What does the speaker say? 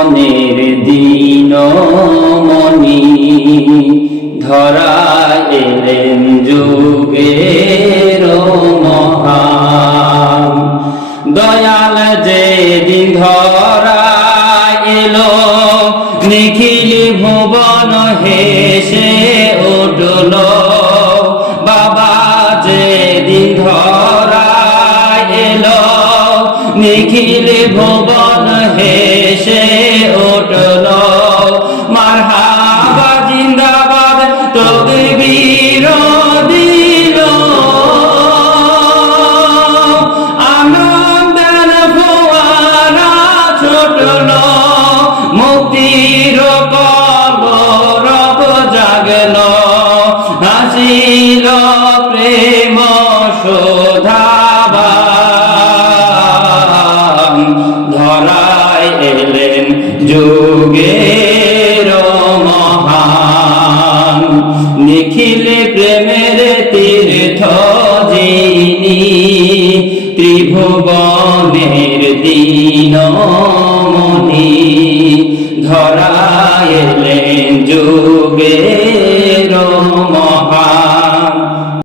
মনের দীনমণি ধরা এলেন যুগের মহান। দয়াল যেদিন ধরা এলো নিখিল ভুবন হেসে উঠল। বাবা যেদিন ধরা এলো নিখিল ভুবন হেসে উঠল। মারহাবা জিন্দাবাদ তকবীর দিল। আনন্দের ফোয়ারা ছুটল। মুক্তির কলরব জাগল। হাসিল প্রেম শোধাবান। ধরায় এলেন যুগের মহান। নিখিল প্রেমের তীর্থ যিনি ত্রিভুবনের দীনমণি ধরায় এলেন যুগের